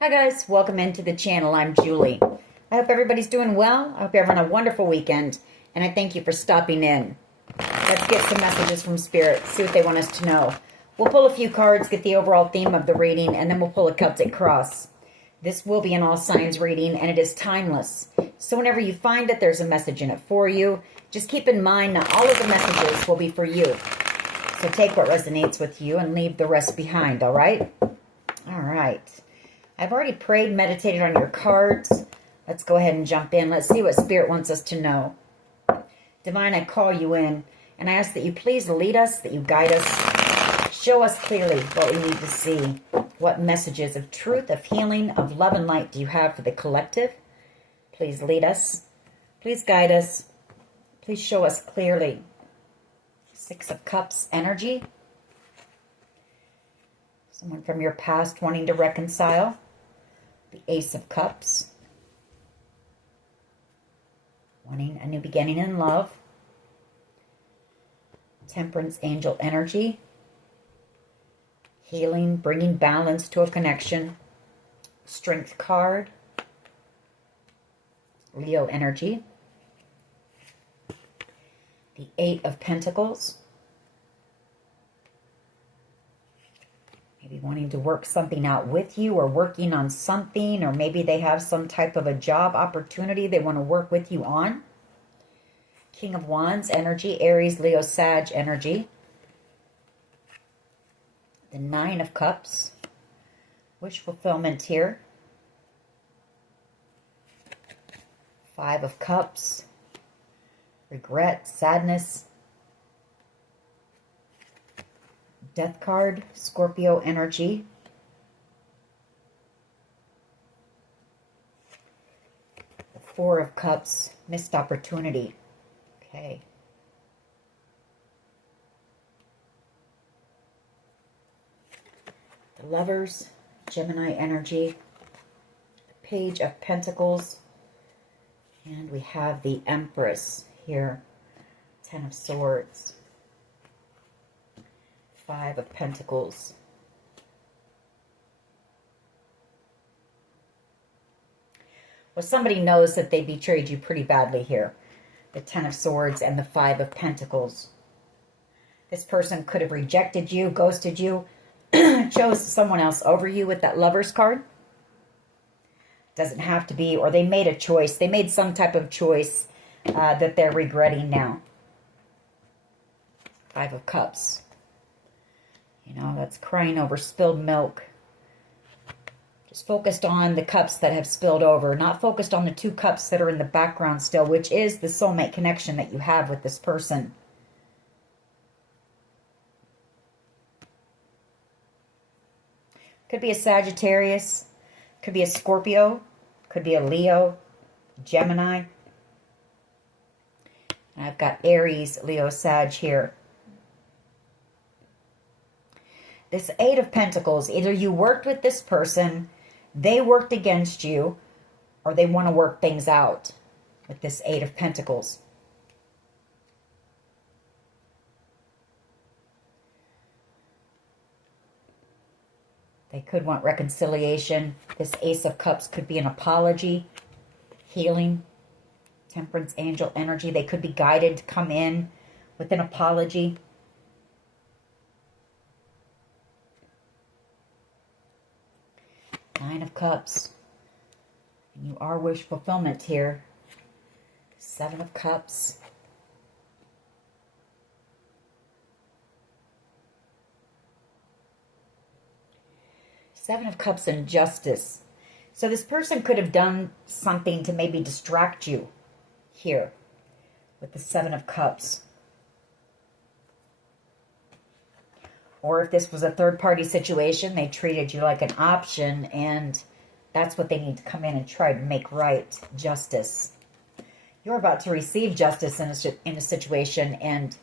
Hi guys, welcome into the channel. I'm Julie. I hope everybody's doing well. I hope you're having a wonderful weekend, and I thank you for stopping in. Let's get some messages from Spirit, see what they want us to know. We'll pull a few cards, get the overall theme of the reading, and then we'll pull a Celtic cross. This will be an all signs reading, and it is timeless. So whenever you find that there's a message in it for you, just keep in mind that all of the messages will be for you. So take what resonates with you and leave the rest behind, all right? All right. I've already prayed, meditated on your cards. Let's go ahead and jump in. Let's see what Spirit wants us to know. Divine, I call you in, and I ask that you please lead us, that you guide us. Show us clearly what we need to see. What messages of truth, of healing, of love and light do you have for the collective? Please lead us. Please guide us. Please show us clearly. Six of Cups energy. Someone from your past wanting to reconcile. The Ace of Cups. Wanting a new beginning in love. Temperance angel energy. Healing, bringing balance to a connection. Strength card. Leo energy. The Eight of Pentacles. Maybe wanting to work something out with you or working on something, or maybe they have some type of a job opportunity they want to work with you on. King of Wands energy, Aries, Leo, Sag energy. The Nine of Cups, wish fulfillment here. Five of Cups, regret, sadness. Death card, Scorpio energy. The Four of Cups, missed opportunity. Okay. The Lovers, Gemini energy. The Page of Pentacles. And we have the Empress here. Ten of Swords. Five of Pentacles. Well, somebody knows that they betrayed you pretty badly here. The Ten of Swords and the Five of Pentacles. This person could have rejected you, ghosted you, chose someone else over you with that Lover's card. Doesn't have to be, or they made a choice. They made some type of choice that they're regretting now. Five of Cups. You know, that's crying over spilled milk. Just focused on the cups that have spilled over. Not focused on the two cups that are in the background still, which is the soulmate connection that you have with this person. Could be a Sagittarius. Could be a Scorpio. Could be a Leo. Gemini. And I've got Aries, Leo, Sag here. This Eight of Pentacles, either you worked with this person, they worked against you, or they want to work things out with this Eight of Pentacles. They could want reconciliation. This Ace of Cups could be an apology, healing, Temperance angel energy. They could be guided to come in with an apology. Nine of Cups. And you are wish fulfillment here. Seven of Cups. Seven of Cups and Justice. So this person could have done something to maybe distract you here with the Seven of Cups. Or if this was a third-party situation, they treated you like an option, and that's what they need to come in and try to make right. Justice. You're about to receive justice in a situation and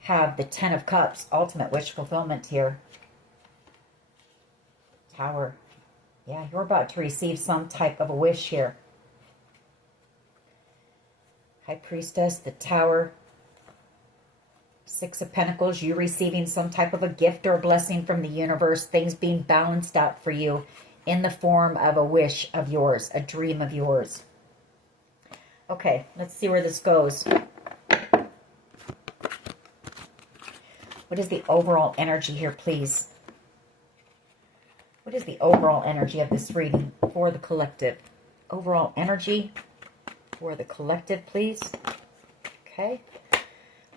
have the Ten of Cups, ultimate wish fulfillment here. Tower. Yeah, you're about to receive some type of a wish here. High Priestess, the Tower. Six of Pentacles, you receiving some type of a gift or a blessing from the universe. Things being balanced out for you in the form of a wish of yours, a dream of yours. Okay, let's see where this goes. What is the overall energy here, please? What is the overall energy of this reading for the collective? Overall energy for the collective, please. Okay.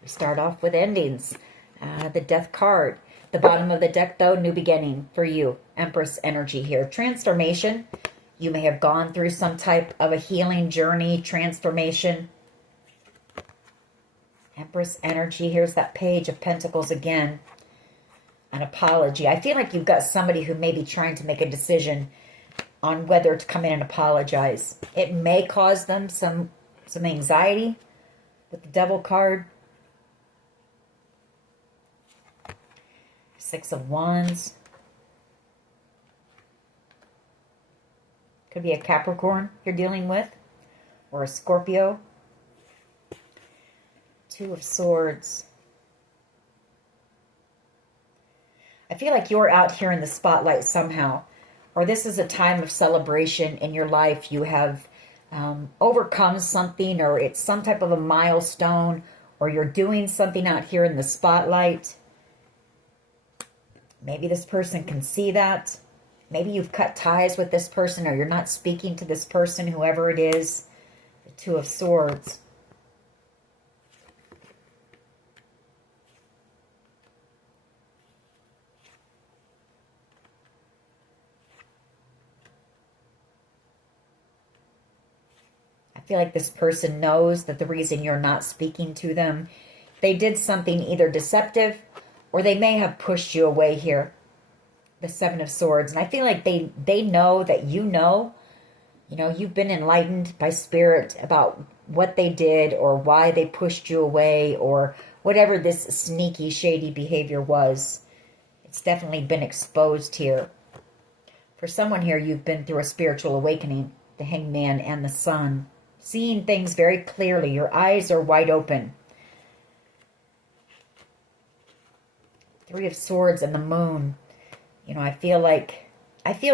We start off with endings. The Death card. The bottom of the deck, though, new beginning for you. Empress energy here. Transformation. You may have gone through some type of a healing journey, transformation. Empress energy. Here's that Page of Pentacles again. An apology. I feel like you've got somebody who may be trying to make a decision on whether to come in and apologize. It may cause them some anxiety with the Devil card. Six of Wands. Could be a Capricorn you're dealing with, or a Scorpio. Two of Swords. I feel like you're out here in the spotlight somehow, or this is a time of celebration in your life. You have overcome something, or it's some type of a milestone, or you're doing something out here in the spotlight. Maybe this person can see that. Maybe you've cut ties with this person, or you're not speaking to this person, whoever it is. The Two of Swords. I feel like this person knows that the reason you're not speaking to them, they did something either deceptive, or they may have pushed you away here. The Seven of Swords. And I feel like they know that you know, you've been enlightened by Spirit about what they did, or why they pushed you away, or whatever this sneaky, shady behavior was. It's definitely been exposed here. For someone here, you've been through a spiritual awakening. The Hangman and the Sun. Seeing things very clearly. Your eyes are wide open. Three of Swords and the Moon. I feel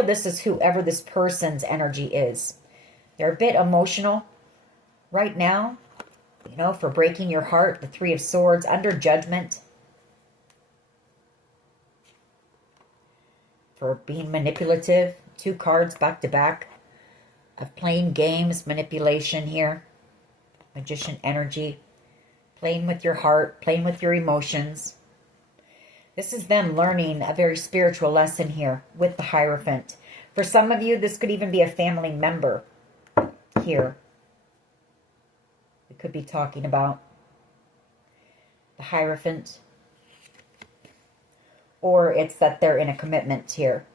this is whoever this person's energy is. They're a bit emotional right now, for breaking your heart. The Three of Swords, under judgment. For being manipulative. Two cards back to back. Of playing games, manipulation here. Magician energy. Playing with your heart, playing with your emotions. This is them learning a very spiritual lesson here with the Hierophant. For some of you, this could even be a family member here. We could be talking about the Hierophant. Or it's that they're in a commitment here.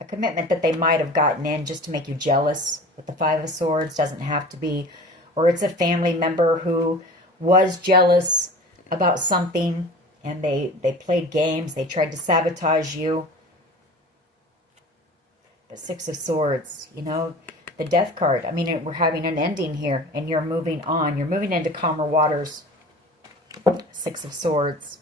A commitment that they might have gotten in just to make you jealous with the Five of Swords. Doesn't have to be. Or it's a family member who was jealous about something. And they played games. They tried to sabotage you. The Six of Swords, the Death card. I mean, we're having an ending here. And you're moving on. You're moving into calmer waters. Six of Swords.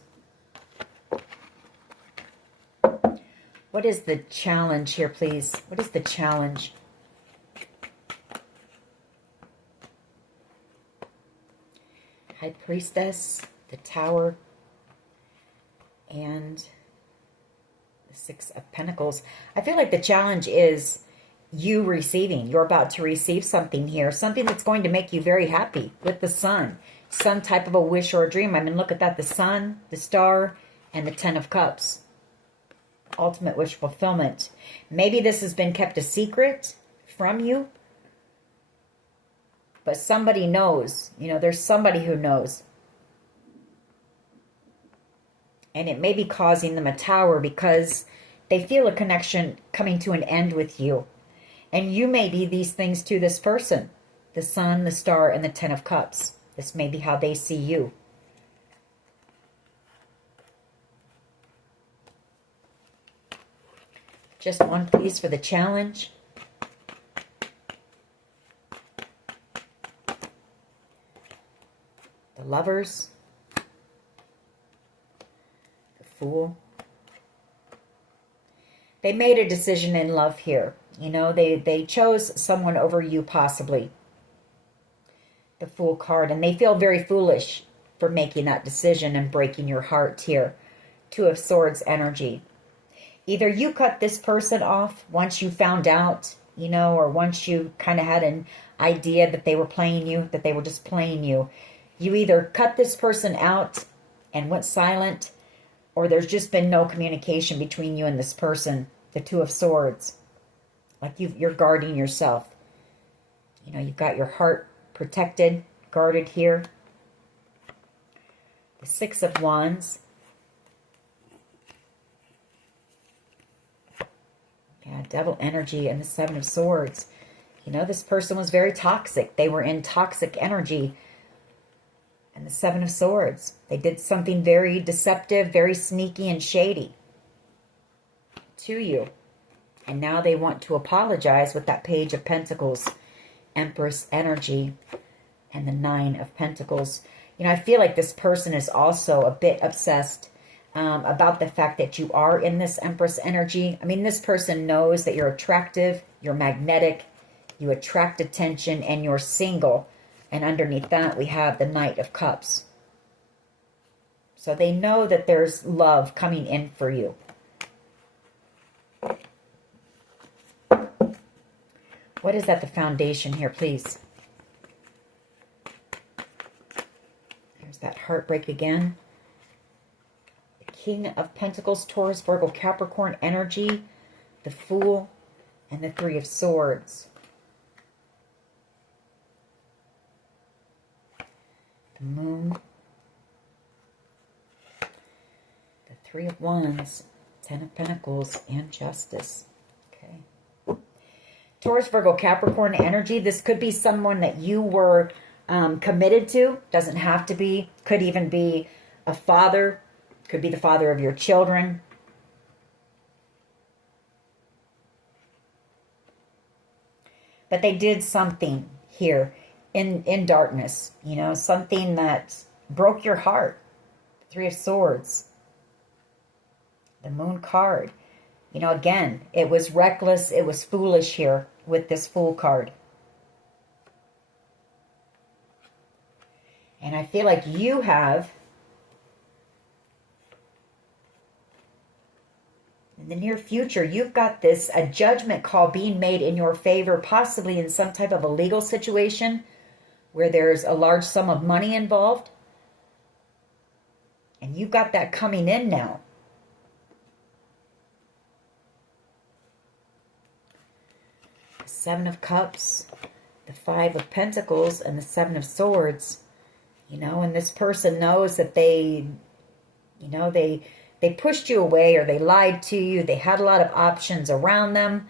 What is the challenge here, please? What is the challenge? High Priestess. The Tower. And the Six of Pentacles. I feel like the challenge is you receiving. You're about to receive something here. Something that's going to make you very happy with the Sun. Some type of a wish or a dream. I mean, look at that. The Sun, the Star, and the Ten of Cups. Ultimate wish fulfillment. Maybe this has been kept a secret from you. But somebody knows. There's somebody who knows. And it may be causing them a tower because they feel a connection coming to an end with you. And you may be these things to this person. The Sun, the Star, and the Ten of Cups. This may be how they see you. Just one, please, for the challenge. The Lovers. Fool. They made a decision in love here. You know, they chose someone over you, possibly. The Fool card. And they feel very foolish for making that decision and breaking your heart here. Two of Swords energy. Either you cut this person off once you found out, you know, or once you kind of had an idea that they were playing you, that they were just playing you. You either cut this person out and went silent, or there's just been no communication between you and this person. The Two of Swords. Like you're guarding yourself. You know, you've got your heart protected, guarded here. The Six of Wands. Yeah, Devil energy and the Seven of Swords. You know, this person was very toxic. They were in toxic energy. And the Seven of Swords. They did something very deceptive, very sneaky and shady to you. And now they want to apologize with that Page of Pentacles, Empress energy, and the Nine of Pentacles. You know, I feel like this person is also a bit obsessed about the fact that you are in this Empress energy. I mean, this person knows that you're attractive, you're magnetic, you attract attention, and you're single. And underneath that, we have the Knight of Cups. So they know that there's love coming in for you. What is at the foundation here, please? There's that heartbreak again. The King of Pentacles, Taurus, Virgo, Capricorn energy, the Fool, and the Three of Swords. The Moon. The Three of Wands, Ten of Pentacles, and Justice. Okay. Taurus, Virgo, Capricorn energy. This could be someone that you were committed to. Doesn't have to be. Could even be a father. Could be the father of your children. But they did something here in darkness. You know, something that broke your heart. Three of Swords. The Moon card. You know, again, it was reckless. It was foolish here with this Fool card. And I feel like you have, in the near future, you've got a judgment call being made in your favor, possibly in some type of a legal situation where there's a large sum of money involved. And you've got that coming in now. Seven of Cups, the Five of Pentacles, and the Seven of Swords. You know, and this person knows that they pushed you away, or they lied to you. They had a lot of options around them.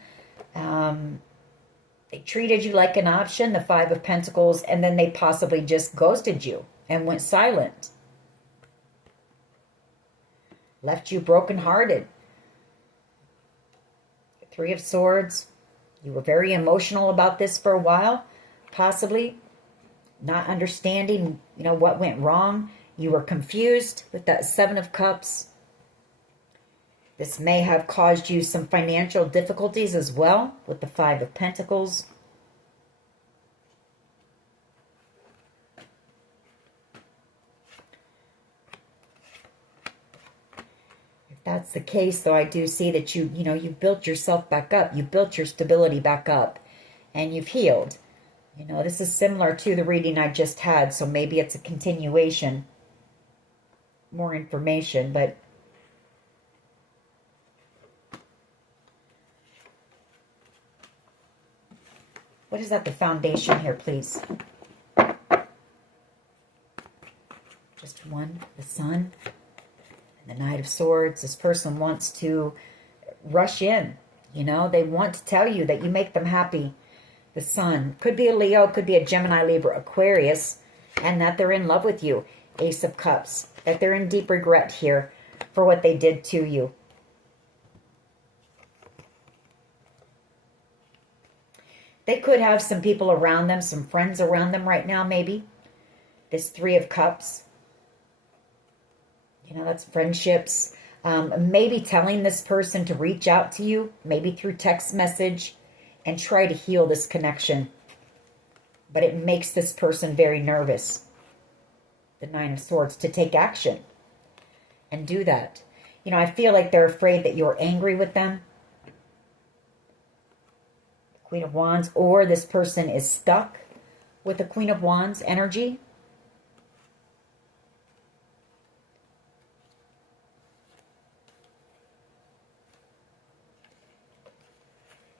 They treated you like an option, the Five of Pentacles, and then they possibly just ghosted you and went silent. Left you brokenhearted. Three of Swords. You were very emotional about this for a while, possibly not understanding, you know, what went wrong. You were confused with that Seven of Cups. This may have caused you some financial difficulties as well with the Five of Pentacles. That's the case, though. I do see that you built yourself back up. You built your stability back up, and you've healed. You know, this is similar to the reading I just had, so maybe it's a continuation. More information, but what is at the foundation here, please? Just one, the Sun. The Knight of Swords. This person wants to rush in. You know, they want to tell you that you make them happy. The Sun. Could be a Leo, could be a Gemini, Libra, Aquarius. And that they're in love with you. Ace of Cups. That they're in deep regret here for what they did to you. They could have some people around them, some friends around them right now, maybe. This Three of Cups. You know, that's friendships, Maybe telling this person to reach out to you, maybe through text message, and try to heal this connection. But it makes this person very nervous, the Nine of Swords, to take action and do that. You know, I feel like they're afraid that you're angry with them. Queen of Wands, or this person is stuck with the Queen of Wands energy.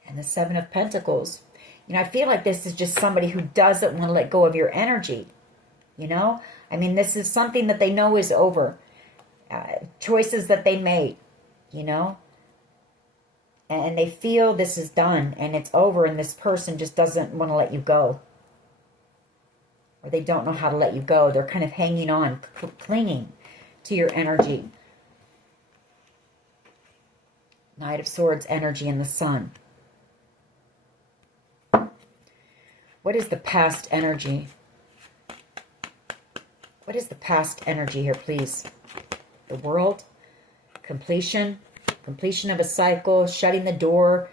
And the Seven of Pentacles. You know, I feel like this is just somebody who doesn't want to let go of your energy. You know? I mean, this is something that they know is over. Choices that they made, you know? And they feel this is done and it's over, and this person just doesn't want to let you go. Or they don't know how to let you go. They're kind of hanging on, clinging to your energy. Knight of Swords energy in the Sun. What is the past energy? What is the past energy here, please? The World, completion of a cycle, shutting the door,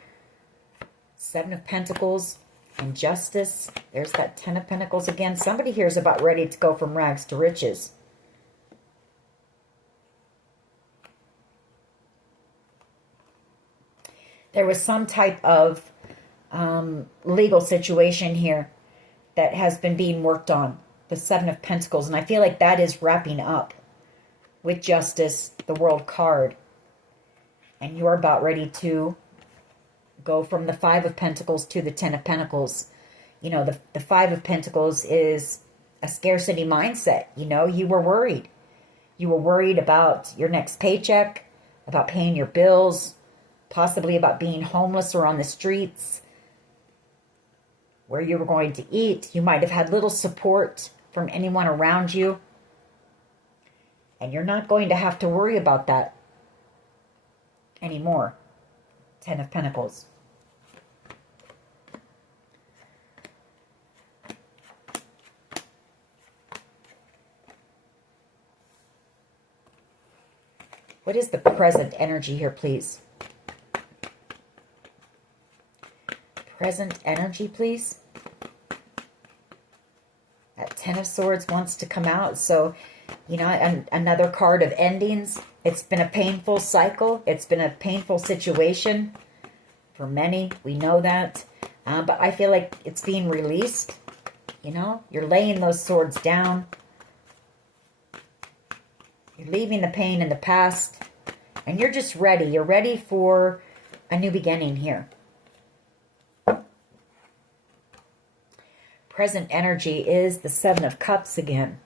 Seven of Pentacles, injustice. There's that Ten of Pentacles again. Somebody here is about ready to go from rags to riches. There was some type of legal situation here that has been being worked on, the Seven of Pentacles, and I feel like that is wrapping up with justice, the World card. And you're about ready to go from the Five of Pentacles to the Ten of Pentacles. You know, the Five of Pentacles is a scarcity mindset. You know, you were worried. You were worried about your next paycheck, about paying your bills, possibly about being homeless or on the streets, where you were going to eat. You might have had little support from anyone around you. And you're not going to have to worry about that anymore. Ten of Pentacles. What is the present energy here, please? Present energy, please. That Ten of Swords wants to come out. So, you know, another card of endings. It's been a painful cycle. It's been a painful situation for many. We know that. But I feel like it's being released. You know, you're laying those swords down. You're leaving the pain in the past. And you're just ready. You're ready for a new beginning here. Present energy is the Seven of Cups again.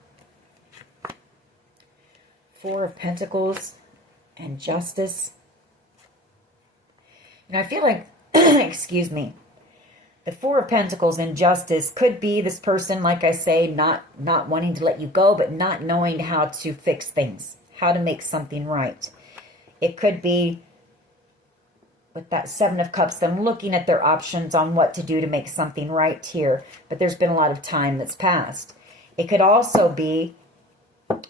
Four of Pentacles and Justice. And I feel like, excuse me, the Four of Pentacles and Justice could be this person, like I say, not wanting to let you go, but not knowing how to fix things, how to make something right. It could be with that Seven of Cups, them looking at their options on what to do to make something right here. But there's been a lot of time that's passed. It could also be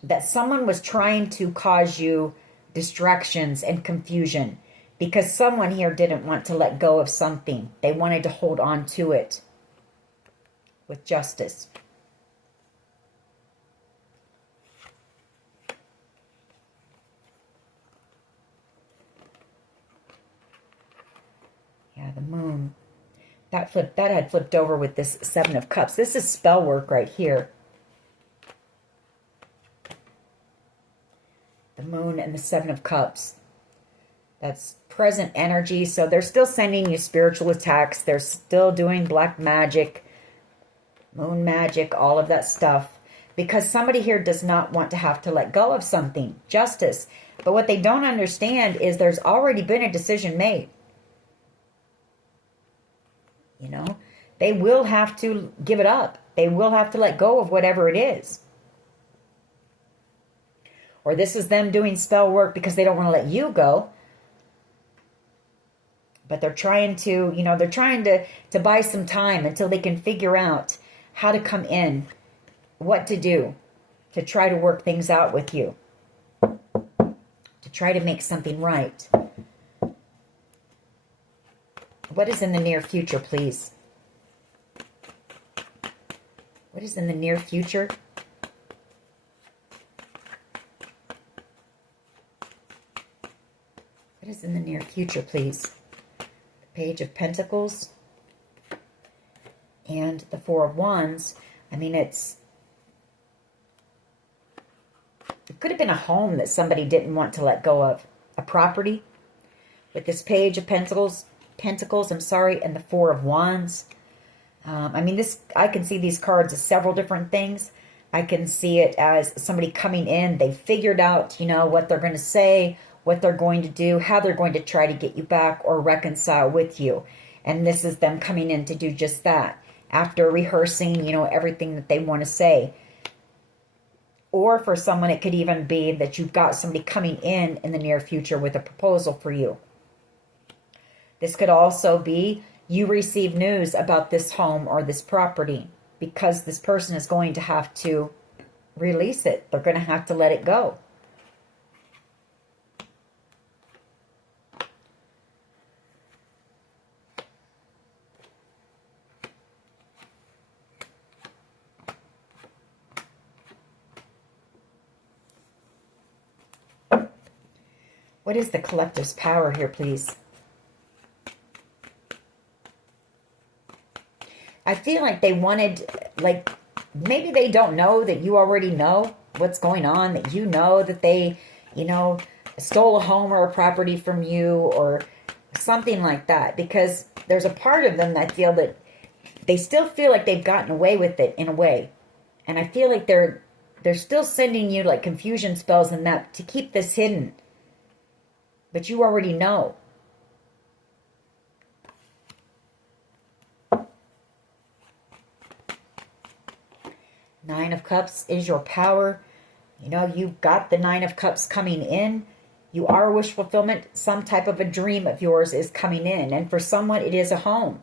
that someone was trying to cause you distractions and confusion because someone here didn't want to let go of something. They wanted to hold on to it with Justice. Yeah, the Moon. That had flipped over with this Seven of Cups. This is spell work right here. The Moon and the Seven of Cups. That's present energy. So they're still sending you spiritual attacks. They're still doing black magic, moon magic, all of that stuff. Because somebody here does not want to have to let go of something. Justice. But what they don't understand is there's already been a decision made. You know, they will have to give it up. They will have to let go of whatever it is. Or this is them doing spell work because they don't want to let you go. But they're trying to, you know, they're trying to buy some time until they can figure out how to come in, what to do to try to work things out with you. To try to make something right. What is in the near future, please? What is in the near future? What is in the near future, please? The Page of Pentacles and the Four of Wands. I mean, it could have been a home that somebody didn't want to let go of. A property. With this Page of Pentacles, I'm sorry, and the Four of Wands. I mean, I can see these cards as several different things. I can see it as somebody coming in. They figured out, you know, what they're going to say, what they're going to do, how they're going to try to get you back or reconcile with you. And this is them coming in to do just that. After rehearsing, you know, everything that they want to say. Or for someone, it could even be that you've got somebody coming in the near future with a proposal for you. This could also be you receive news about this home or this property because this person is going to have to release it. They're going to have to let it go. What is the collective's power here, please? I feel like they wanted, like, maybe they don't know that you already know what's going on, that you know that they, you know, stole a home or a property from you or something like that. Because there's a part of them that feel that they still feel like they've gotten away with it in a way. And I feel like they're still sending you like confusion spells and that to keep this hidden. But you already know. Nine of Cups is your power. You know, you've got the Nine of Cups coming in. You are wish fulfillment. Some type of a dream of yours is coming in. And for someone, it is a home.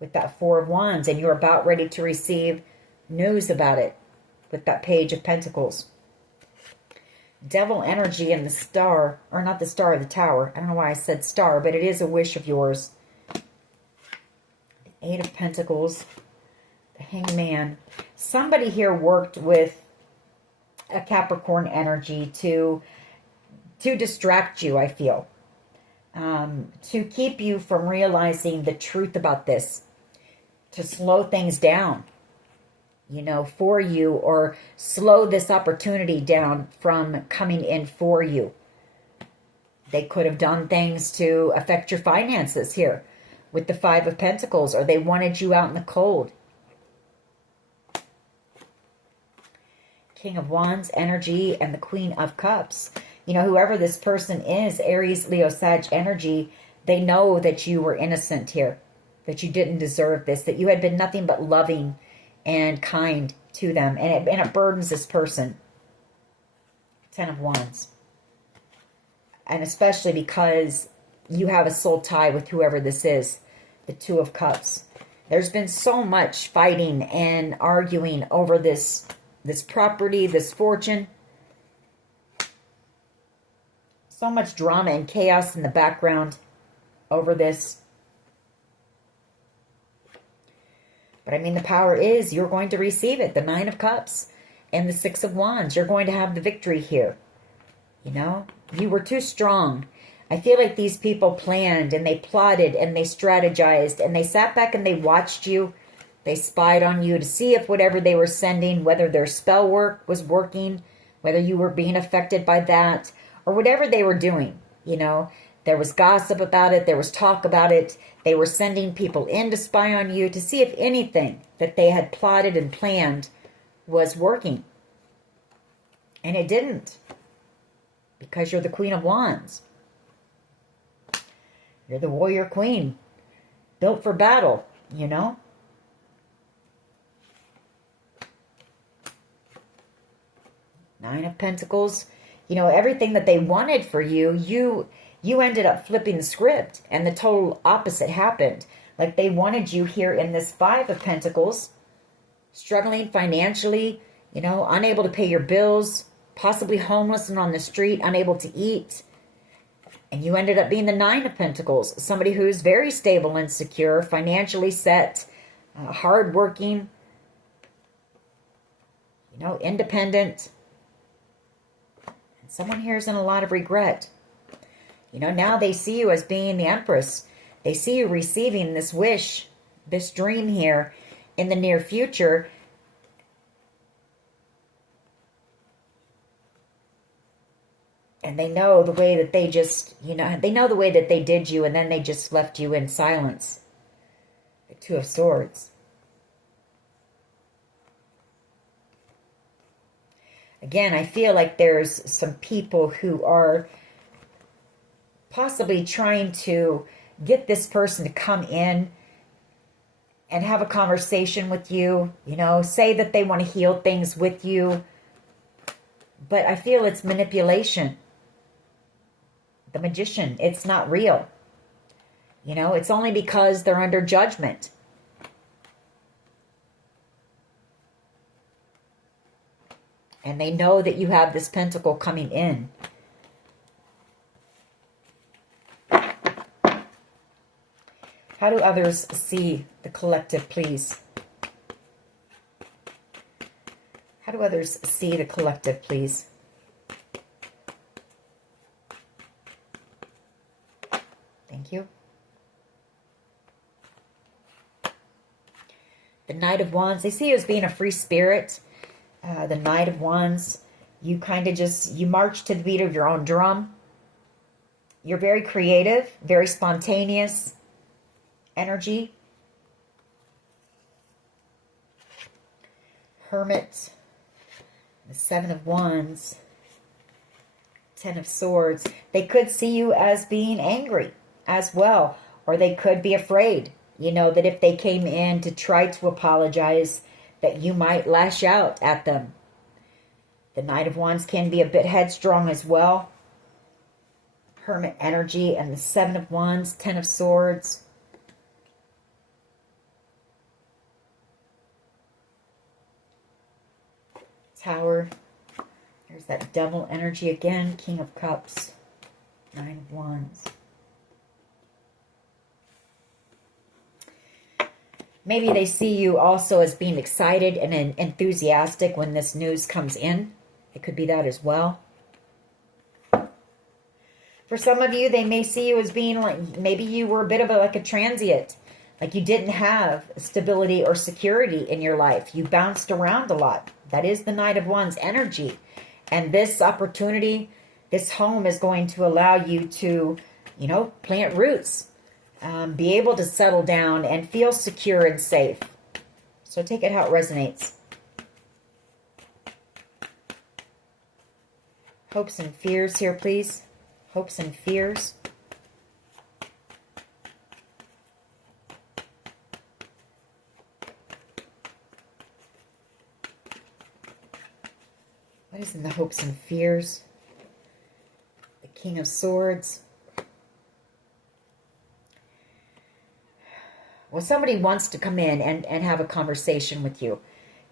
With that Four of Wands. And you're about ready to receive news about it. With that Page of Pentacles. Devil energy and the Star, or not the Star, the Tower. I don't know why I said Star, but it is a wish of yours. The Eight of Pentacles, the Hangman. Somebody here worked with a Capricorn energy to distract you, I feel. To keep you from realizing the truth about this. To slow things down. You know, for you, or slow this opportunity down from coming in for you. They could have done things to affect your finances here with the Five of Pentacles, or they wanted you out in the cold. King of Wands energy and the Queen of Cups. You know, whoever this person is, Aries, Leo, Sag energy, they know that you were innocent here, that you didn't deserve this, that you had been nothing but loving and kind to them. And it burdens this person. Ten of Wands. And especially because you have a soul tie with whoever this is. The Two of Cups. There's been so much fighting and arguing over this property, this fortune. So much drama and chaos in the background over this. But I mean, the power is you're going to receive it. The Nine of Cups and the Six of Wands. You're going to have the victory here. You know, you were too strong. I feel like these people planned and they plotted and they strategized and they sat back and they watched you. They spied on you to see if whatever they were sending, whether their spell work was working, whether you were being affected by that, or whatever they were doing, you know. There was gossip about it. There was talk about it. They were sending people in to spy on you to see if anything that they had plotted and planned was working. And it didn't. Because you're the Queen of Wands. You're the warrior queen. Built for battle, you know. Nine of Pentacles. You know, everything that they wanted for you, you ended up flipping the script and the total opposite happened. Like they wanted you here in this Five of Pentacles, struggling financially, you know, unable to pay your bills, possibly homeless and on the street, unable to eat. And you ended up being the Nine of Pentacles, somebody who's very stable and secure, financially set, hardworking, independent. And someone here is in a lot of regret. Now they see you as being the Empress. They see you receiving this wish, this dream here in the near future. And they know the way that they just, they know the way that they did you, and then they just left you in silence. The Two of Swords. Again, I feel like there's some people who are possibly trying to get this person to come in and have a conversation with you, say that they want to heal things with you. But I feel it's manipulation. The Magician, it's not real. It's only because they're under judgment. And they know that you have this pentacle coming in. How do others see the collective, please? How do others see the collective, please? Thank you. The Knight of Wands. They see you as being a free spirit. The Knight of Wands. You kind of you march to the beat of your own drum. You're very creative, very spontaneous energy. Hermit. The Seven of Wands. Ten of Swords. They could see you as being angry as well, or they could be afraid, that if they came in to try to apologize, that you might lash out at them. The Knight of Wands can be a bit headstrong as well. Hermit energy and the Seven of Wands, Ten of Swords. Tower. There's that Devil energy again. King of Cups. Nine of Wands. Maybe they see you also as being excited and enthusiastic when this news comes in. It could be that as well. For some of you, they may see you as being like, maybe you were a bit of like a transient. Like you didn't have stability or security in your life. You bounced around a lot. That is the Knight of Wands energy. And this opportunity, this home is going to allow you to, plant roots. Be able to settle down and feel secure and safe. So take it how it resonates. Hopes and fears here, please. Hopes and fears. What is in the hopes and fears? The King of Swords. Well, somebody wants to come in and have a conversation with you.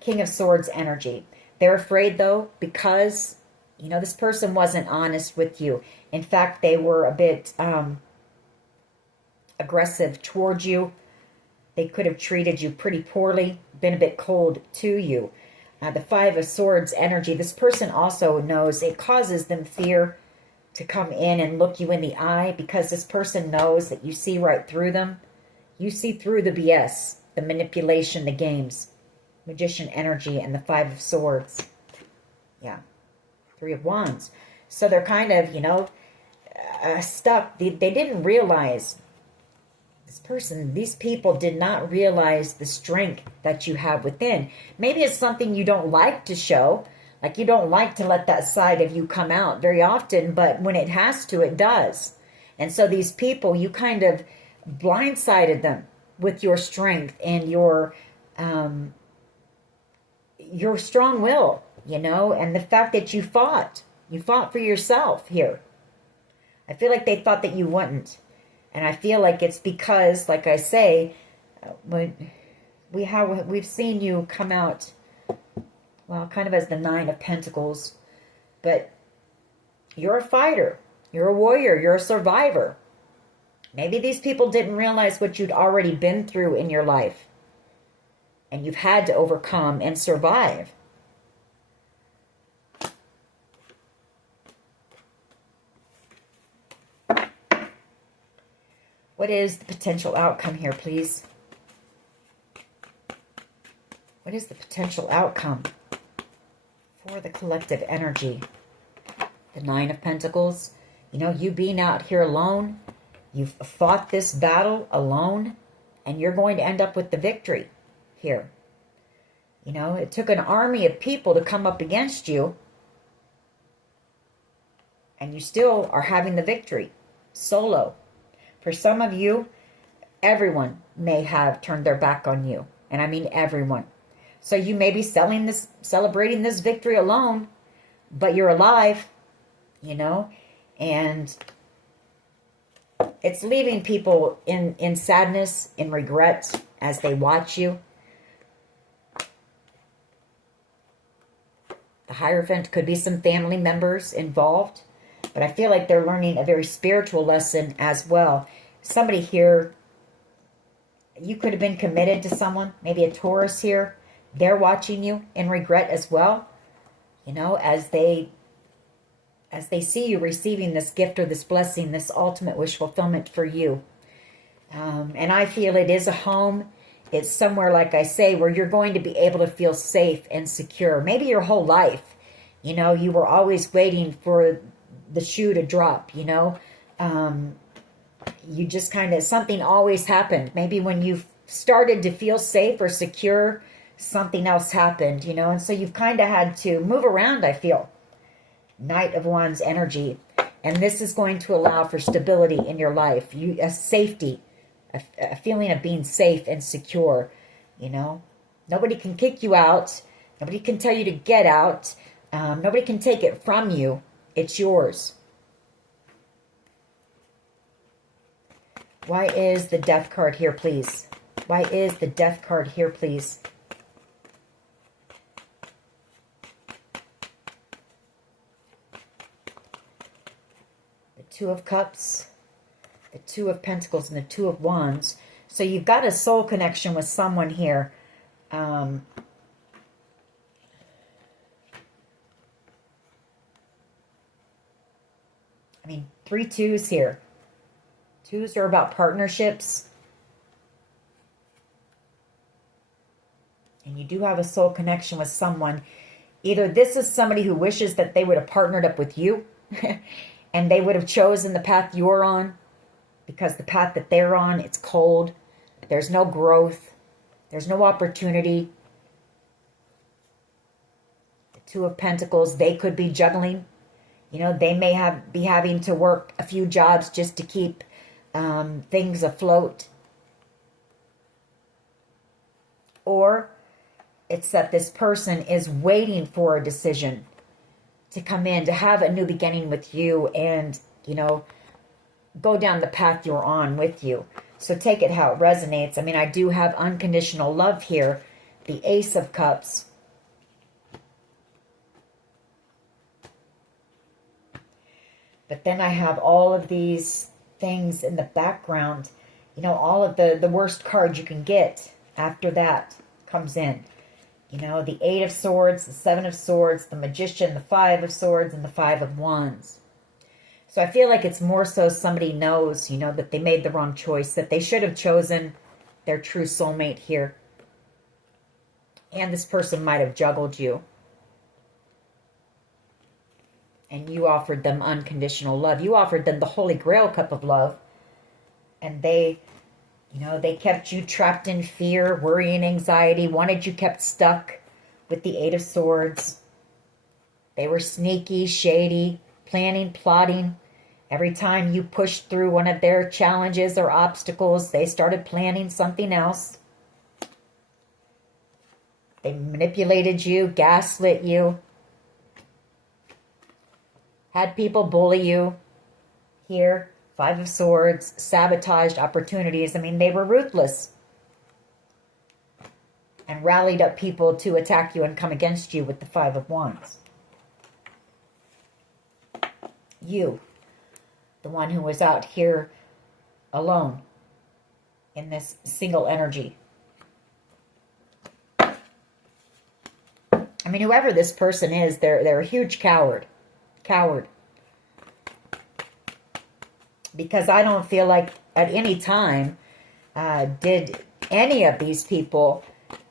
King of Swords energy. They're afraid, though, because, this person wasn't honest with you. In fact, they were a bit aggressive towards you. They could have treated you pretty poorly, been a bit cold to you. The Five of Swords energy. This person also knows it causes them fear to come in and look you in the eye because this person knows that you see right through them. You see through the BS, the manipulation, the games. Magician energy and the Five of Swords. Yeah. Three of Wands. So they're kind of, stuck. They didn't realize, these people did not realize the strength that you have within. Maybe it's something you don't like to show. Like you don't like to let that side of you come out very often, but when it has to, it does. And so these people, you kind of blindsided them with your strength and your strong will, and the fact that you fought for yourself here. I feel like they thought that you wouldn't, and I feel like it's because, like I say, we've seen you come out, well, kind of as the Nine of Pentacles, But you're a fighter. You're a warrior. You're a survivor. Maybe these people didn't realize what you'd already been through in your life. And you've had to overcome and survive. What is the potential outcome here, please? What is the potential outcome for the collective energy? The Nine of Pentacles. You know, you being out here alone, you've fought this battle alone, and you're going to end up with the victory here. You know, it took an army of people to come up against you, and you still are having the victory solo. For some of you, everyone may have turned their back on you. And I mean everyone. So you may be celebrating this victory alone, but you're alive, you know. And it's leaving people in sadness, in regret as they watch you. The Hierophant could be some family members involved. But I feel like they're learning a very spiritual lesson as well. Somebody here, you could have been committed to someone, maybe a Taurus here. They're watching you in regret as well. You know, as they see you receiving this gift or this blessing, this ultimate wish fulfillment for you. And I feel it is a home. It's somewhere, like I say, where you're going to be able to feel safe and secure. Maybe your whole life. You know, you were always waiting for the shoe to drop, you know. You just kind of, something always happened. Maybe when you started to feel safe or secure, something else happened, you know. And so you've kind of had to move around, I feel. Knight of Wands energy. And this is going to allow for stability in your life. A safety, a feeling of being safe and secure, you know. Nobody can kick you out. Nobody can tell you to get out. Nobody can take it from you. It's yours. Why is the Death card here, please? Why is the Death card here, please? The Two of Cups, the Two of Pentacles, and the Two of Wands. So you've got a soul connection with someone here. I mean, 3 twos here. Twos are about partnerships. And you do have a soul connection with someone. Either this is somebody who wishes that they would have partnered up with you and they would have chosen the path you're on, because the path that they're on, it's cold. There's no growth. There's no opportunity. The Two of Pentacles, they could be juggling. You know, they may be having to work a few jobs just to keep things afloat. Or it's that this person is waiting for a decision to come in, to have a new beginning with you and, you know, go down the path you're on with you. So take it how it resonates. I mean, I do have unconditional love here. The Ace of Cups. But then I have all of these things in the background. You know, all of the worst cards you can get after that comes in. You know, the Eight of Swords, the Seven of Swords, the Magician, the Five of Swords, and the Five of Wands. So I feel like it's more so somebody knows, you know, that they made the wrong choice, that they should have chosen their true soulmate here. And this person might have juggled you. And you offered them unconditional love. You offered them the Holy Grail cup of love. And they, you know, they kept you trapped in fear, worry, and anxiety, wanted you kept stuck with the Eight of Swords. They were sneaky, shady, planning, plotting. Every time you pushed through one of their challenges or obstacles, they started planning something else. They manipulated you, gaslit you. Had people bully you. Here, Five of Swords, sabotaged opportunities. I mean, they were ruthless. And rallied up people to attack you and come against you with the Five of Wands. You, the one who was out here alone in this single energy. I mean, whoever this person is, they're a huge coward. Coward. Because I don't feel like at any time did any of these people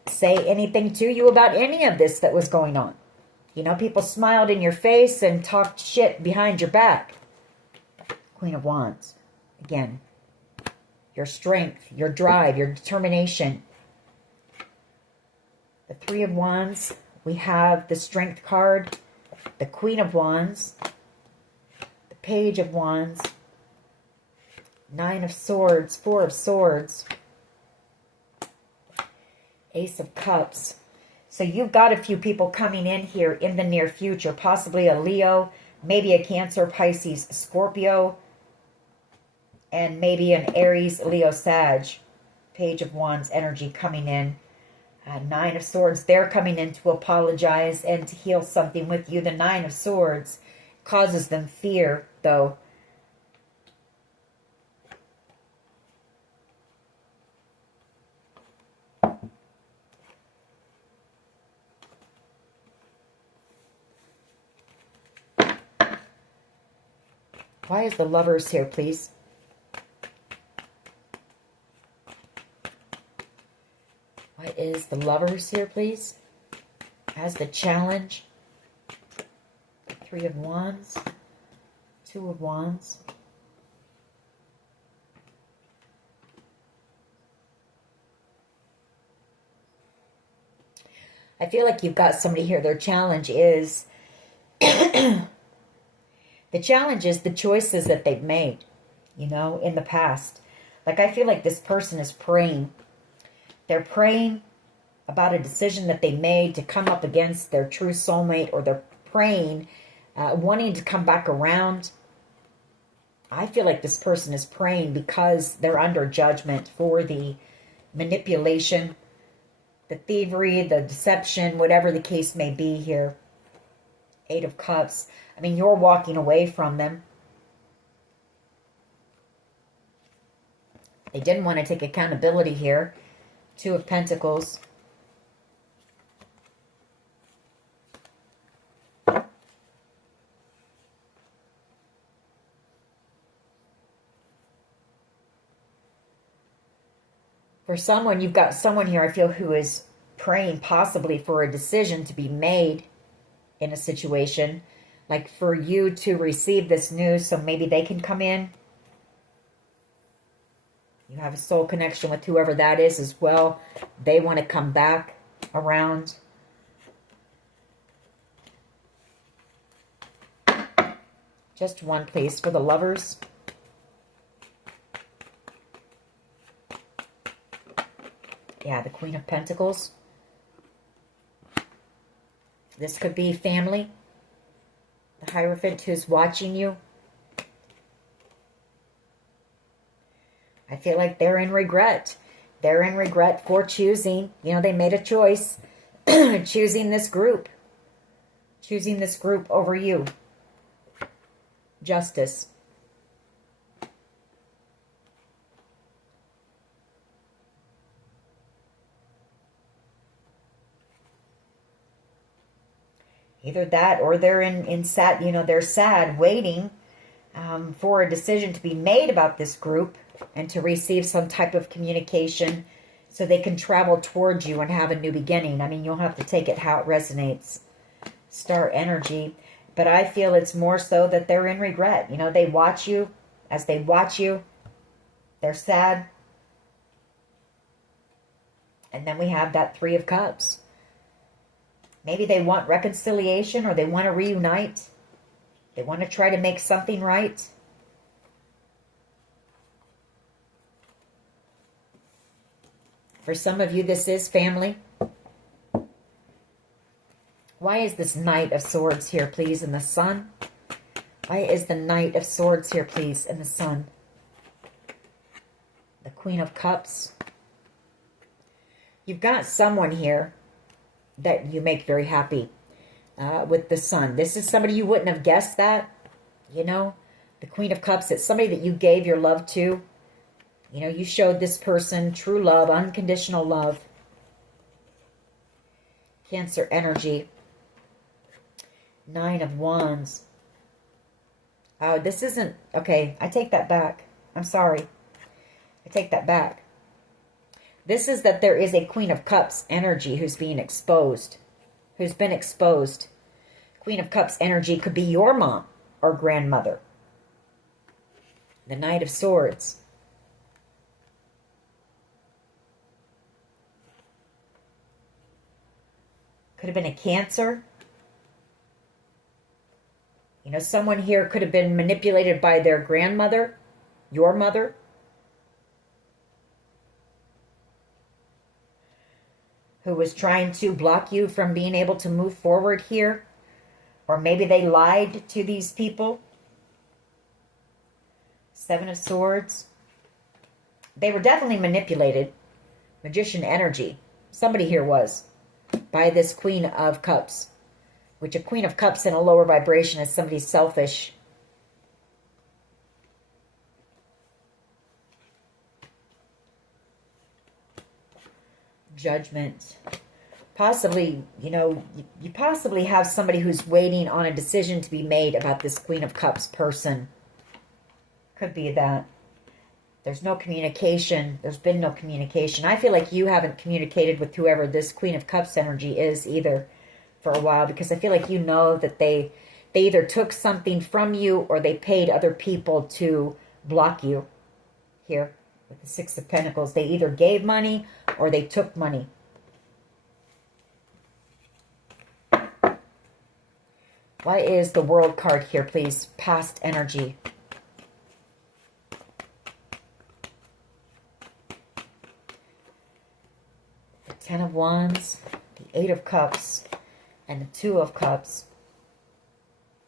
say anything to you about any of this that was going on. You know, people smiled in your face and talked shit behind your back. Queen of Wands. Again, your strength, your drive, your determination. The Three of Wands. We have the Strength card, the Queen of Wands, the Page of Wands, Nine of Swords, Four of Swords, Ace of Cups. So you've got a few people coming in here in the near future, possibly a Leo, maybe a Cancer, Pisces, Scorpio, and maybe an Aries, Leo, Sag. Page of Wands energy coming in. Nine of Swords, they're coming in to apologize and to heal something with you. The Nine of Swords causes them fear, though. Why is the Lovers here, please? Why is the Lovers here, please? As the Challenge. The Three of Wands. Two of Wands. I feel like you've got somebody here. Their challenge is... the challenge is the choices that they've made, you know, in the past. Like, I feel like this person is praying. They're praying about a decision that they made to come up against their true soulmate, or they're praying, wanting to come back around. I feel like this person is praying because they're under judgment for the manipulation, the thievery, the deception, whatever the case may be here. Eight of Cups. I mean, you're walking away from them. They didn't want to take accountability here. Two of Pentacles. For someone, you've got someone here, I feel, who is praying possibly for a decision to be made in a situation. Like for you to receive this news so maybe they can come in. You have a soul connection with whoever that is as well. They want to come back around. Just one, please, for the Lovers. Yeah, the Queen of Pentacles. This could be family. The Hierophant who's watching you. I feel like they're in regret. They're in regret for choosing. You know, they made a choice. Choosing this group. Choosing this group over you. Justice. Either that, or they're in sad, you know, they're sad, waiting for a decision to be made about this group and to receive some type of communication so they can travel towards you and have a new beginning. I mean, you'll have to take it how it resonates. Star energy. But I feel it's more so that they're in regret. You know, they watch you. As they watch you, they're sad. And then we have that Three of Cups. Maybe they want reconciliation, or they want to reunite. They want to try to make something right. For some of you, this is family. Why is this Knight of Swords here, please, in the Sun? Why is the Knight of Swords here, please, in the Sun? The Queen of Cups. You've got someone here that you make very happy with the Sun. This is somebody you wouldn't have guessed that. You know, the Queen of Cups, it's somebody that you gave your love to. You know, you showed this person true love, unconditional love. Cancer energy. 9 of Wands. Oh, this isn't... Okay, I take that back. I'm sorry. I take that back. This is that there is a Queen of Cups energy who's being exposed. Who's been exposed. Queen of Cups energy could be your mom or grandmother. The Knight of Swords. Could have been a Cancer. You know, someone here could have been manipulated by their grandmother, your mother. Who was trying to block you from being able to move forward here. Or maybe they lied to these people. 7 of Swords. They were definitely manipulated. Magician energy. Somebody here was. By this Queen of Cups. Which a Queen of Cups in a lower vibration is somebody selfish. Judgment. Possibly, you know, you possibly have somebody who's waiting on a decision to be made about this Queen of Cups person. Could be that. There's no communication. There's been no communication. I feel like you haven't communicated with whoever this Queen of Cups energy is either for a while, because I feel like you know that they either took something from you or they paid other people to block you. Here with the 6 of Pentacles, they either gave money or they took money. Why is the World card here, please? Past energy. The 10 of Wands, the 8 of Cups, and the 2 of Cups.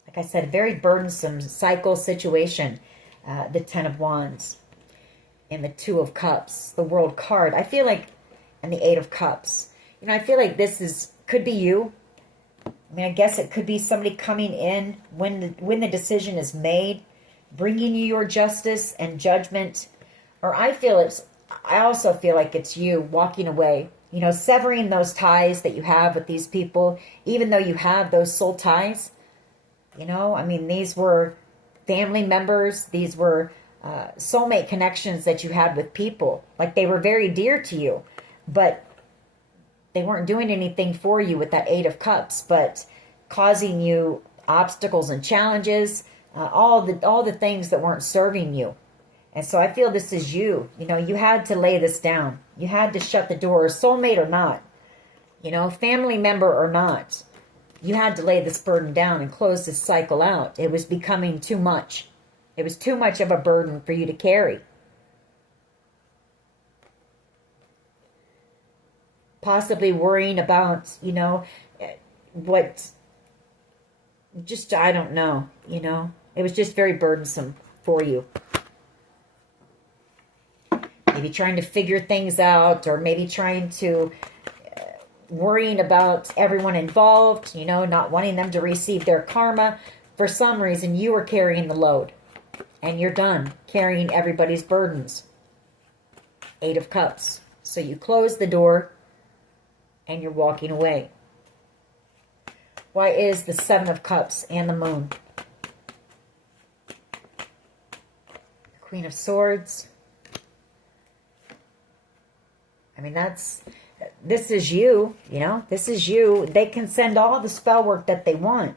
Like I said, very burdensome cycle situation. The 10 of Wands and the 2 of Cups, the World card. I feel like, and the 8 of Cups. You know, I feel like this could be you. I mean, I guess it could be somebody coming in when the decision is made, bringing you your justice and judgment. Or I also feel like it's you walking away. You know, severing those ties that you have with these people, even though you have those soul ties. You know, I mean, these were family members. These were soulmate connections that you had with people. Like, they were very dear to you, but they weren't doing anything for you with that 8 of Cups, but causing you obstacles and challenges, all the things that weren't serving you. And so I feel this is you. You know, you had to lay this down. You had to shut the door, soulmate or not. You know, family member or not. You had to lay this burden down and close this cycle out. It was becoming too much. It was too much of a burden for you to carry. Possibly worrying about, you know, what, just, I don't know, you know. It was just very burdensome for you. Maybe trying to figure things out, or maybe trying to, worrying about everyone involved, you know, not wanting them to receive their karma. For some reason, you were carrying the load. And you're done carrying everybody's burdens. 8 of Cups. So you close the door and you're walking away. Why is the 7 of Cups and the Moon? Queen of Swords. I mean, this is you, you know, this is you. They can send all the spell work that they want.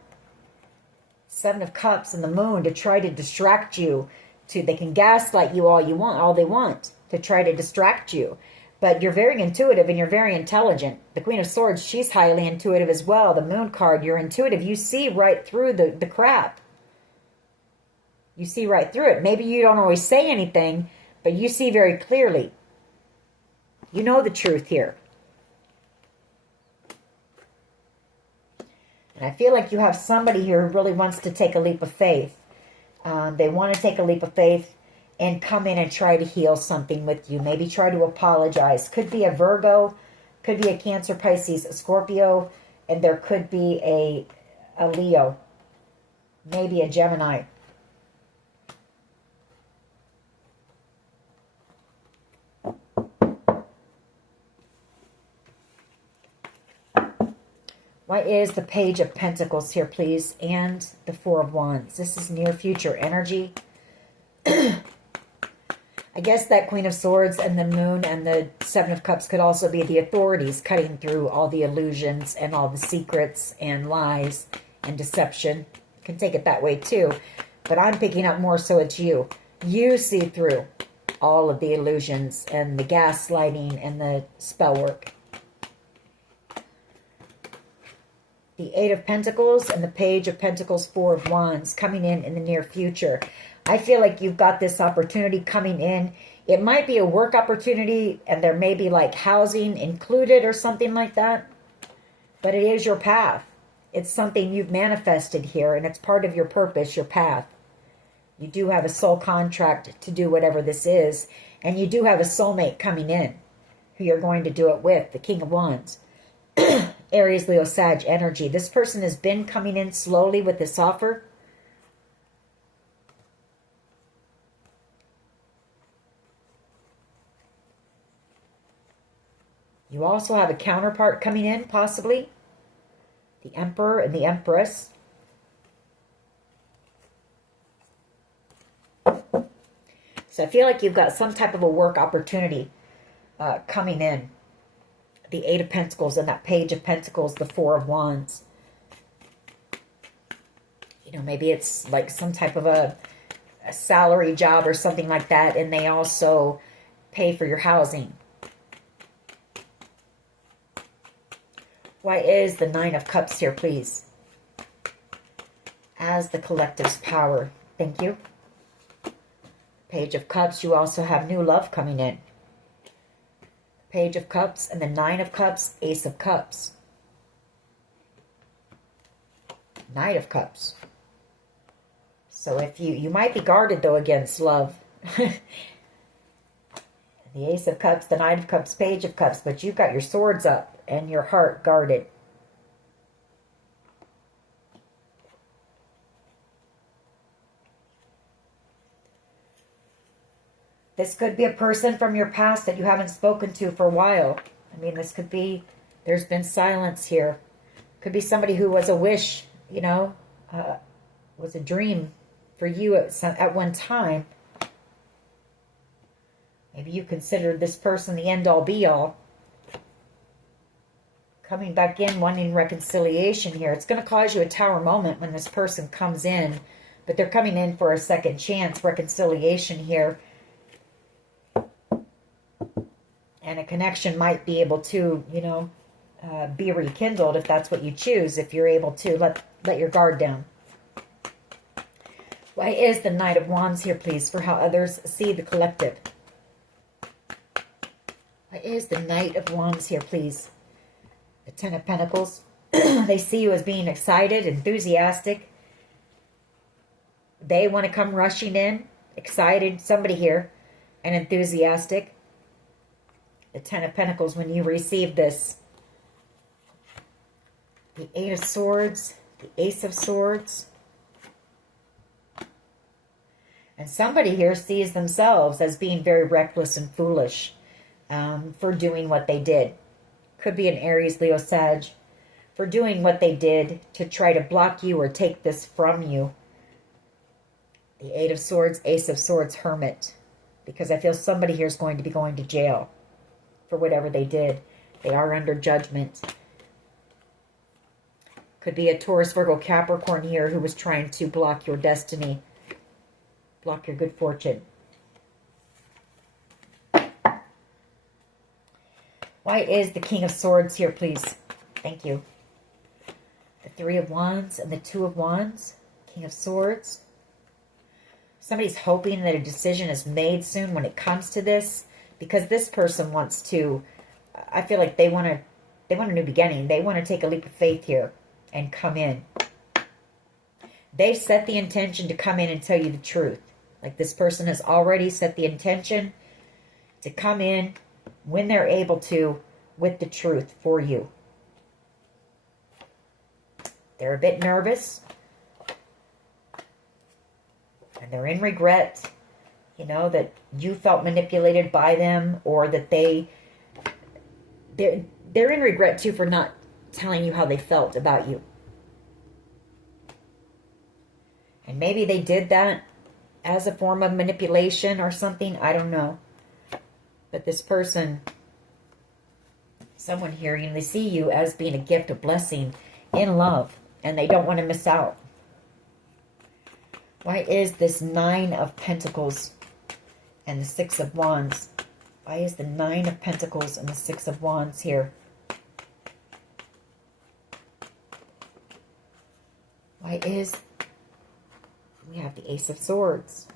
7 of Cups and the Moon to try to distract you. They can gaslight you all they want to try to distract you. But you're very intuitive and you're very intelligent. The Queen of Swords, she's highly intuitive as well. The Moon card, you're intuitive. You see right through the crap. You see right through it. Maybe you don't always say anything, but you see very clearly. You know the truth here. And I feel like you have somebody here who really wants to take a leap of faith. They want to take a leap of faith and come in and try to heal something with you. Maybe try to apologize. Could be a Virgo, could be a Cancer, Pisces, a Scorpio, and there could be a Leo. Maybe a Gemini. Why is the Page of Pentacles here, please? And the Four of Wands. This is near future energy. I guess that Queen of Swords and the Moon and the Seven of Cups could also be the authorities cutting through all the illusions and all the secrets and lies and deception. Can take it that way too. But I'm picking up more so it's you. You see through all of the illusions and the gaslighting and the spell work. The Eight of Pentacles and the Page of Pentacles, Four of Wands coming in the near future. I feel like you've got this opportunity coming in. It might be a work opportunity and there may be like housing included or something like that. But it is your path. It's something you've manifested here and it's part of your purpose, your path. You do have a soul contract to do whatever this is. And you do have a soulmate coming in who you're going to do it with, the King of Wands. Aries, Leo, Sag energy. This person has been coming in slowly with this offer. You also have a counterpart coming in, possibly. The Emperor and the Empress. So I feel like you've got some type of a work opportunity coming in. The Eight of Pentacles and that Page of Pentacles, the Four of Wands. You know, maybe it's like some type of a salary job or something like that. And they also pay for your housing. Why is the Nine of Cups here, please? As the collective's power. Thank you. Page of Cups, you also have new love coming in. Page of Cups and the Nine of Cups, Ace of Cups. Knight of Cups. So if you might be guarded though against love. The Ace of Cups, the Knight of Cups, Page of Cups, but you've got your swords up and your heart guarded. This could be a person from your past that you haven't spoken to for a while. I mean, this could be, there's been silence here. Could be somebody who was a wish, you know, was a dream for you at one time. Maybe you considered this person the end-all be-all. Coming back in, wanting reconciliation here. It's going to cause you a tower moment when this person comes in. But they're coming in for a second chance, reconciliation here. And a connection might be able to, you know, be rekindled if that's what you choose. If you're able to let your guard down. Why is the Knight of Wands here, please, for how others see the collective? Why is the Knight of Wands here, please? The Ten of Pentacles. They see you as being excited, enthusiastic. They want to come rushing in, excited, somebody here, and enthusiastic. The Ten of Pentacles, when you receive this. The Eight of Swords, the Ace of Swords. And somebody here sees themselves as being very reckless and foolish for doing what they did. Could be an Aries, Leo, Sag. For doing what they did to try to block you or take this from you. The Eight of Swords, Ace of Swords, Hermit. Because I feel somebody here is going to be going to jail for whatever they did. They are under judgment. Could be a Taurus, Virgo, Capricorn here who was trying to block your destiny. Block your good fortune. Why is the King of Swords here, please? Thank you. The Three of Wands and the Two of Wands. King of Swords. Somebody's hoping that a decision is made soon when it comes to this. Because this person wants to, I feel like they want a new beginning. They want to take a leap of faith here and come in. They set the intention to come in and tell you the truth. Like this person has already set the intention to come in when they're able to with the truth for you. They're a bit nervous. And they're in regret. You know, that you felt manipulated by them, or that they're in regret too for not telling you how they felt about you. And maybe they did that as a form of manipulation or something. I don't know. But this person, someone here, they see you as being a gift, a blessing in love. And they don't want to miss out. Why is this 9 of Pentacles and the 6 of Wands? Why is the 9 of Pentacles and the 6 of Wands here? Why is... we have the Ace of Swords.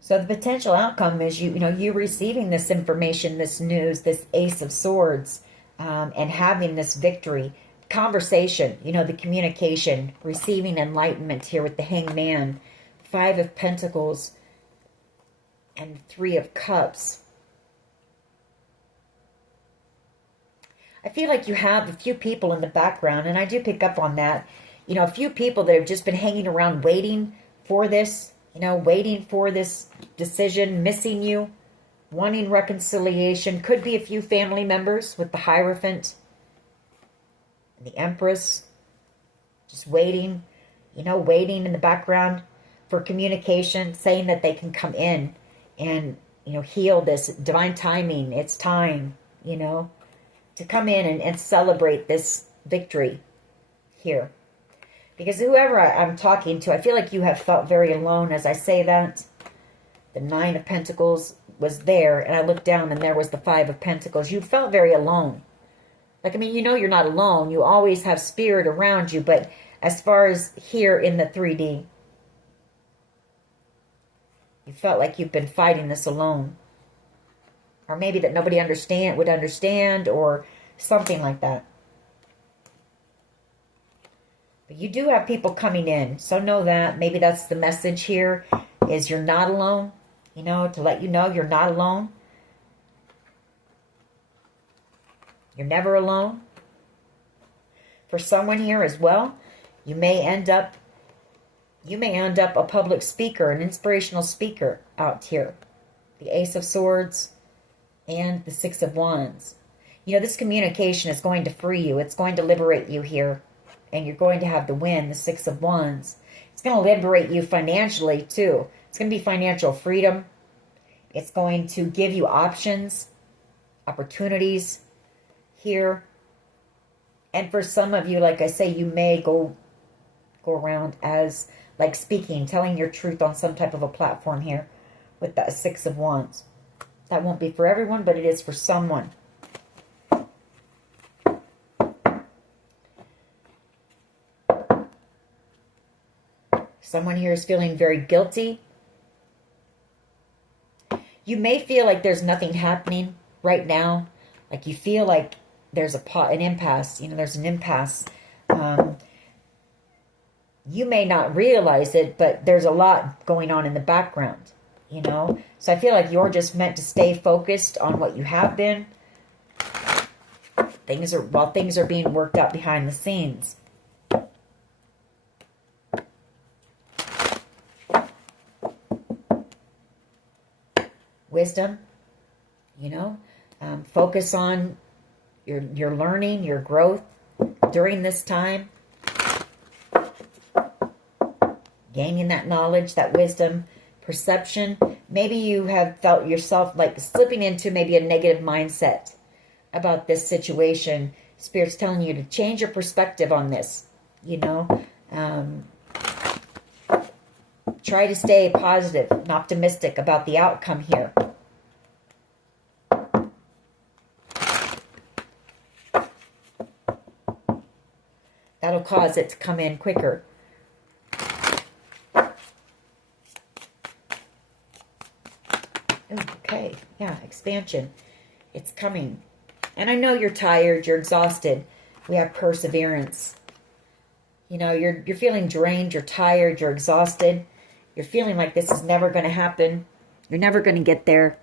So the potential outcome is you receiving this information, this news, this Ace of Swords, and having this victory. Conversation, the communication, receiving enlightenment here with the Hangman, 5 of Pentacles, and 3 of Cups. I feel like you have a few people in the background, and I do pick up on that. A few people that have just been hanging around waiting for this, waiting for this decision, missing you, wanting reconciliation. Could be a few family members with the Hierophant and the Empress. Just waiting, waiting in the background for communication, saying that they can come in and, heal this. Divine timing. It's time, to come in and celebrate this victory here. Because whoever I'm talking to, I feel like you have felt very alone as I say that. The 9 of Pentacles was there, and I looked down and there was the 5 of Pentacles. You felt very alone. Like, you're not alone. You always have spirit around you, but as far as here in the 3D, you felt like you've been fighting this alone. Or maybe that nobody would understand, or something like that. But you do have people coming in, so know that. Maybe that's the message here, is you're not alone. To let you know you're not alone. You're never alone. For someone here as well, you may end up a public speaker, an inspirational speaker out here. The Ace of Swords and the 6 of Wands. This communication is going to free you. It's going to liberate you here. And you're going to have the win, the 6 of Wands. It's going to liberate you financially, too. It's going to be financial freedom. It's going to give you options, opportunities here. And for some of you, like I say, you may go around as, like, speaking, telling your truth on some type of a platform here with that 6 of Wands. That won't be for everyone, but it is for someone. Someone here is feeling very guilty. You may feel like there's nothing happening right now. Like you feel like there's an impasse. There's an impasse. You may not realize it, but there's a lot going on in the background. So I feel like you're just meant to stay focused on what you have been. While things are being worked out behind the scenes. Wisdom, focus on your learning, your growth during this time. Gaining that knowledge, that wisdom, perception. Maybe you have felt yourself like slipping into maybe a negative mindset about this situation. Spirit's telling you to change your perspective on this, Try to stay positive and optimistic about the outcome here. That'll cause it to come in quicker. Okay, yeah, expansion. It's coming. And I know you're tired, you're exhausted. We have perseverance. You're feeling drained, you're tired, you're exhausted. You're feeling like this is never going to happen. You're never going to get there.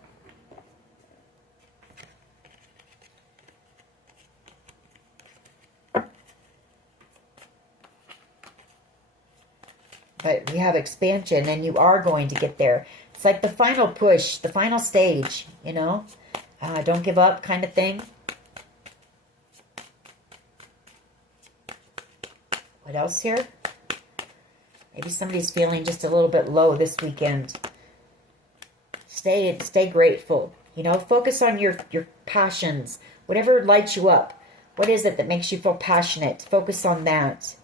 But we have expansion, and you are going to get there. It's like the final push, the final stage, you know. Don't give up kind of thing. What else here? Maybe somebody's feeling just a little bit low this weekend. Stay grateful. You know, focus on your passions. Whatever lights you up. What is it that makes you feel passionate? Focus on that.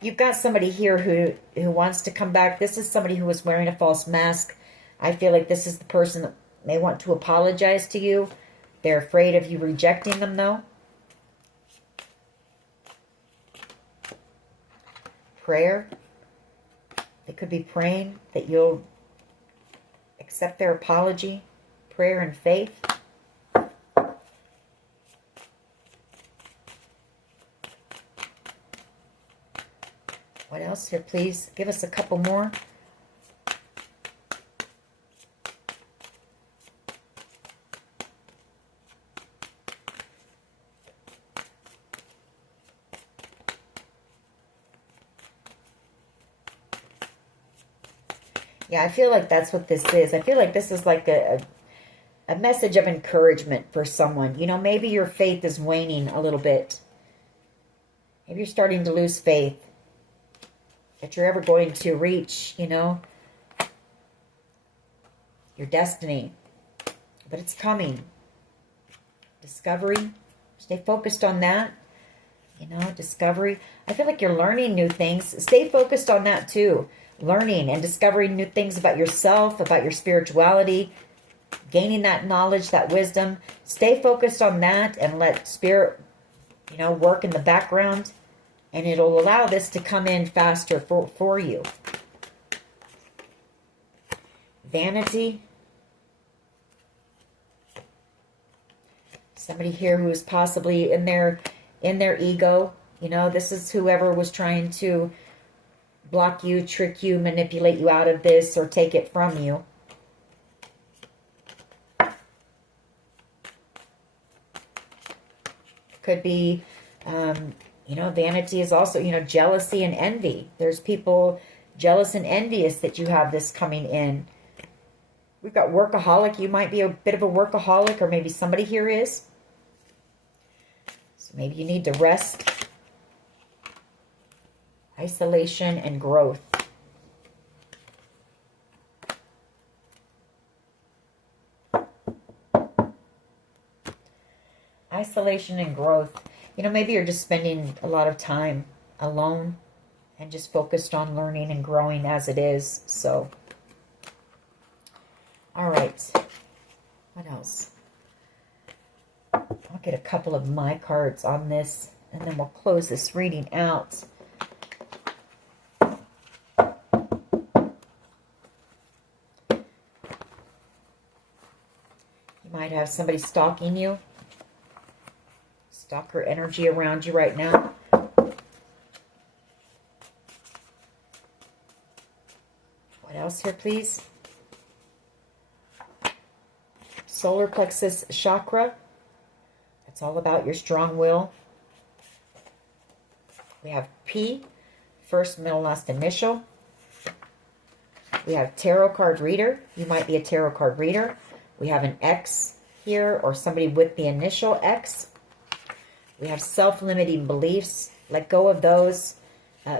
You've got somebody here who wants to come back. This is somebody who was wearing a false mask. I feel like this is the person that may want to apologize to you. They're afraid of you rejecting them, though. Prayer. They could be praying that you'll accept their apology. Prayer and faith. What else here, please? Give us a couple more. Yeah, I feel like that's what this is. I feel like this is like a message of encouragement for someone. You know, maybe your faith is waning a little bit. Maybe you're starting to lose faith that you're ever going to reach, you know, your destiny. But it's coming. Discovery. Stay focused on that. You know, discovery. I feel like you're learning new things. Stay focused on that too. Learning and discovering new things about yourself, about your spirituality, gaining that knowledge, that wisdom. Stay focused on that and let Spirit, you know, work in the background. And it'll allow this to come in faster for you. Vanity. Somebody here who's possibly in their ego. You know, this is whoever was trying to block you, trick you, manipulate you out of this, or take it from you. Could be, you know, vanity is also, you know, jealousy and envy. There's people jealous and envious that you have this coming in. We've got workaholic. You might be a bit of a workaholic, or maybe somebody here is. So maybe you need to rest. Isolation and growth. Isolation and growth. You know, maybe you're just spending a lot of time alone and just focused on learning and growing as it is. So, all right. What else? I'll get a couple of my cards on this, and then we'll close this reading out. You might have somebody stalking you. Stalker energy around you right now. What else here, please? Solar plexus chakra. That's all about your strong will. We have P, first, middle, last initial. We have tarot card reader. You might be a tarot card reader. We have an X here, or somebody with the initial X. We have self-limiting beliefs. Let go of those.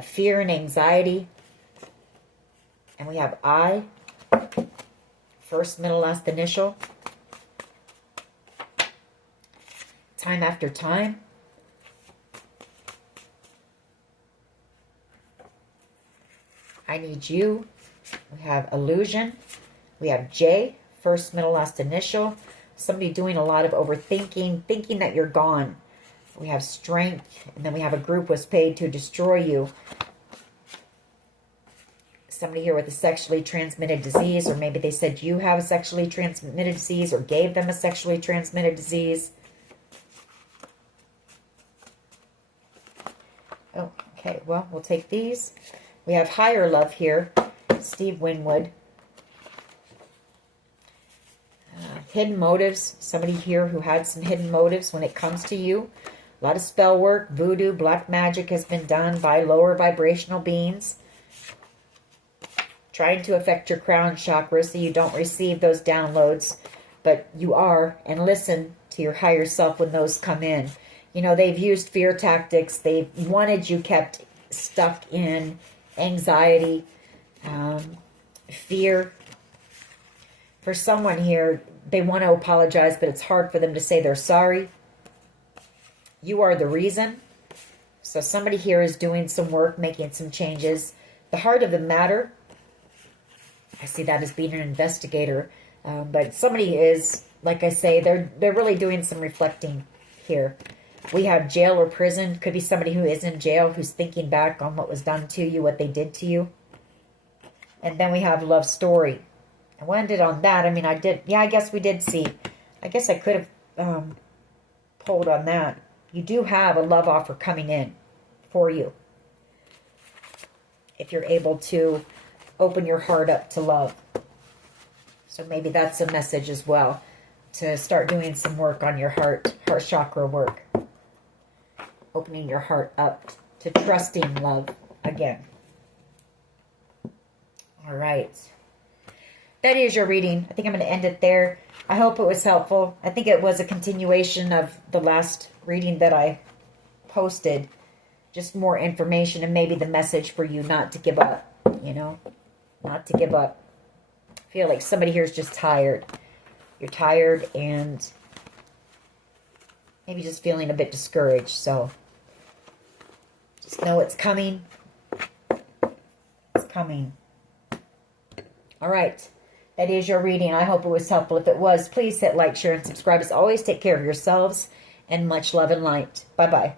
Fear and anxiety. And we have I, first, middle, last initial. Time after time. I need you. We have illusion. We have J, first, middle, last initial. Somebody doing a lot of overthinking, thinking that you're gone. We have strength, and then we have a group was paid to destroy you. Somebody here with a sexually transmitted disease, or maybe they said you have a sexually transmitted disease, or gave them a sexually transmitted disease. Oh, okay, well, we'll take these. We have higher love here, Steve Winwood. Hidden motives, somebody here who had some hidden motives when it comes to you. A lot of spell work, voodoo, black magic has been done by lower vibrational beings. trying to affect your crown chakra so you don't receive those downloads, but you are, and listen to your higher self when those come in. You know, they've used fear tactics. They've wanted you kept stuck in anxiety, fear. For someone here, they want to apologize, but it's hard for them to say they're sorry. You are the reason. So somebody here is doing some work, making some changes. The heart of the matter, I see that as being an investigator. But somebody is, like I say, they're really doing some reflecting here. We have jail or prison. Could be somebody who is in jail, who's thinking back on what was done to you, what they did to you. And then we have love story. I ended on that. I mean, I did. Yeah, I guess we did see. I guess I could have pulled on that. You do have a love offer coming in for you. If you're able to open your heart up to love. So maybe that's a message as well. To start doing some work on your heart chakra work. Opening your heart up to trusting love again. All right. That is your reading. I think I'm going to end it there. I hope it was helpful. I think it was a continuation of the last reading that I posted. Just more information and maybe the message for you not to give up. You know, not to give up. I feel like somebody here is just tired. You're tired and maybe just feeling a bit discouraged. So just know it's coming. It's coming. All right. That is your reading. I hope it was helpful. If it was, please hit like, share, and subscribe. As always, take care of yourselves and much love and light. Bye-bye.